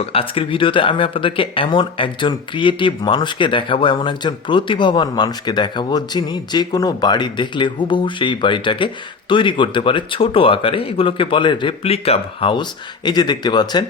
দর্শক, আজকের ভিডিওতে আমি আপনাদেরকে এমন একজন ক্রিয়েটিভ মানুষকে দেখাবো, এমন একজন প্রতিভাবান মানুষকে দেখাবো যিনি যে কোনো বাড়ি দেখলে হুবহু সেই বাড়িটাকে তৈরি করতে পারে ছোট আকারে, এগুলোকে বলে রেপ্লিকা হাউস এই যে দেখতে পাচ্ছেন,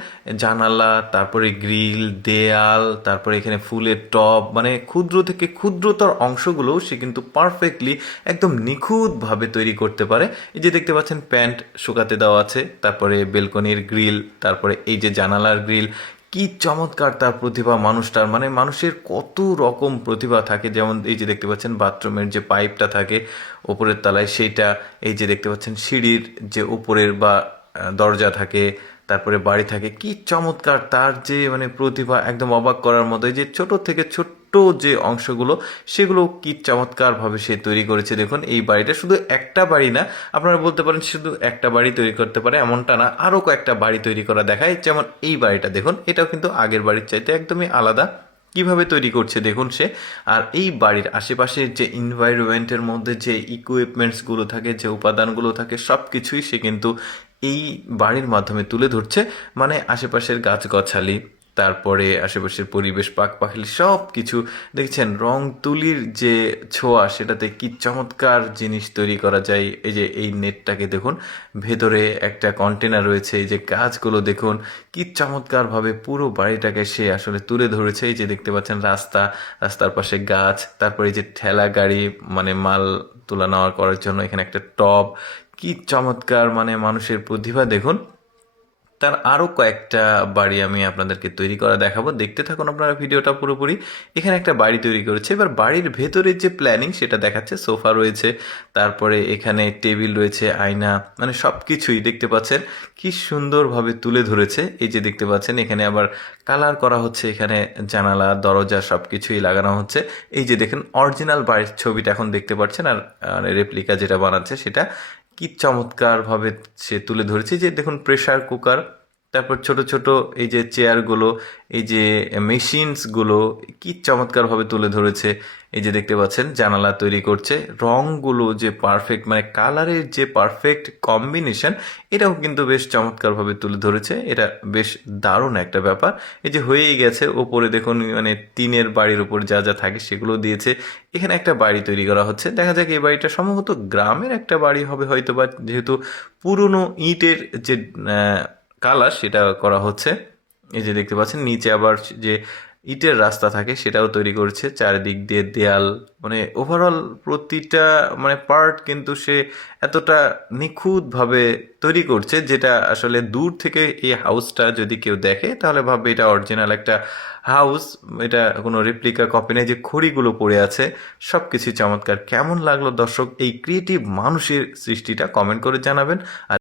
জানালা, তারপরে গ্রিল দেয়াল, তারপরে এখানে ফুলের টব মানে ক্ষুদ্র থেকে ক্ষুদ্রতর অংশগুলোও সে কিন্তু পারফেক্টলি একদম নিখুঁতভাবে তৈরি করতে পারে। এই যে দেখতে পাচ্ছেন, প্যান্ট শুকাতে দেওয়া আছে, তারপরে বেলকনির গ্রিল তারপরে এই যে জানালার গ্রিল কি চমৎকার তার প্রতিভা মানুষটার। মানে মানুষের কত রকম প্রতিভা থাকে। যেমন এই যে দেখতে পাচ্ছেন, বাথরুমের যে পাইপটা থাকে ওপরের তলায়, সেইটা এই যে দেখতে পাচ্ছেন, সিঁড়ির যে উপরের বা দরজা থাকে, তারপরে বাড়ি থাকে। কি চমৎকার তার যে মানে প্রতিভা একদম অবাক করার মতো এই যে ছোট থেকে ছোট্ট যে অংশগুলো, সেগুলো কি চমৎকারভাবে সে তৈরি করেছে দেখুন, এই বাড়িটা শুধু একটা বাড়ি না, আপনারা বলতে পারেন শুধু একটা বাড়ি তৈরি করতে পারে, এমনটা না, আরও কয়েকটা বাড়ি তৈরি করা দেখায়, যেমন এই বাড়িটা দেখুন, এটাও কিন্তু আগের বাড়ির চাইতে একদমই আলাদা। কীভাবে তৈরি করছে দেখুন সে, আর এই বাড়ির আশেপাশের যে এনভায়রনমেন্টের মধ্যে যে ইকুইপমেন্টসগুলো থাকে, যে উপাদানগুলো থাকে সব কিছুই সে কিন্তু এই বাড়ির মাধ্যমে তুলে ধরছে মানে আশেপাশের গাছগাছালি। তারপরে আশেপাশের পরিবেশ, পাক পাখালি সব কিছু দেখছেন, রং তুলির যে ছোঁয়া, সেটাতে কি চমৎকার জিনিস তৈরি করা যায়। এই যে এই নেটটাকে দেখুন, ভেতরে একটা কন্টেনার রয়েছে। এই যে গাছগুলো দেখুন, কি চমৎকারভাবে পুরো বাড়িটাকে সে আসলে তুলে ধরেছে। এই যে দেখতে পাচ্ছেন, রাস্তা, রাস্তার পাশে গাছ, তারপরে এই যে ঠেলা গাড়ি মানে মাল তোলা নেওয়া করার জন্য এখানে একটা টব। কি চমৎকার মানে মানুষের প্রতিভা দেখুন। তার আরও কয়েকটা বাড়ি আমি আপনাদেরকে তৈরি করা দেখাবো। দেখতে থাকুন আপনারা ভিডিওটা পুরোপুরি। এখানে একটা বাড়ি তৈরি করেছে। এবার বাড়ির ভেতরের যে প্ল্যানিং সেটা দেখাচ্ছে। সোফা রয়েছে, তারপরে এখানে টেবিল রয়েছে, আয়না মানে সব কিছুই দেখতে পাচ্ছেন। কি সুন্দরভাবে তুলে ধরেছে। এই যে দেখতে পাচ্ছেন, এখানে আবার কালার করা হচ্ছে। এখানে জানালা, দরজা সব কিছুই লাগানো হচ্ছে। এই যে দেখেন অরিজিনাল বাড়ির ছবিটা এখন দেখতে পাচ্ছেন। আর রেপ্লিকা যেটা বানাচ্ছে সেটা। কি চমৎকারভাবে সে তুলে ধরেছে যে দেখুন প্রেশার কুকার তারপর ছোট ছোট এই যে চেয়ারগুলো এই যে মেশিনসগুলো কি চমৎকারভাবে তুলে ধরেছে, এই যে দেখতে পাচ্ছেন, জানালা তৈরি করছে রংগুলো যে পারফেক্ট মানে কালারের যে পারফেক্ট কম্বিনেশন এটাও কিন্তু বেশ চমৎকারভাবে তুলে ধরেছে, এটা বেশ দারুণ একটা ব্যাপার। এই যে হয়েই গেছে, ওপরে দেখুন মানে টিনের বাড়ির উপর যা যা থাকে সেগুলো দিয়েছে, এখানে একটা বাড়ি তৈরি করা হচ্ছে। দেখা যাক এই বাড়িটা সম্ভবত গ্রামের একটা বাড়ি হবে হয়তো বা যেহেতু পুরনো ইটের যে কালার সেটা করা হচ্ছে। এই যে দেখতে পাচ্ছেন, নিচে আবার যে ইটের রাস্তা থাকে সেটাও তৈরি করছে। চারিদিক দিয়ে দেয়াল মানে ওভারঅল প্রতিটা মানে পার্ট কিন্তু সে এতটা নিখুঁতভাবে তৈরি করছে যেটা আসলে দূর থেকে এই হাউসটা যদি কেউ দেখে, তাহলে ভাববে এটা অরিজিনাল একটা হাউস এটা কোনো রেপ্লিকা কপি নেই যে খড়িগুলো পড়ে আছে। সব কিছু চমৎকার। কেমন লাগল দর্শক? এই ক্রিয়েটিভ মানুষের সৃষ্টিটা কমেন্ট করে জানাবেন। আর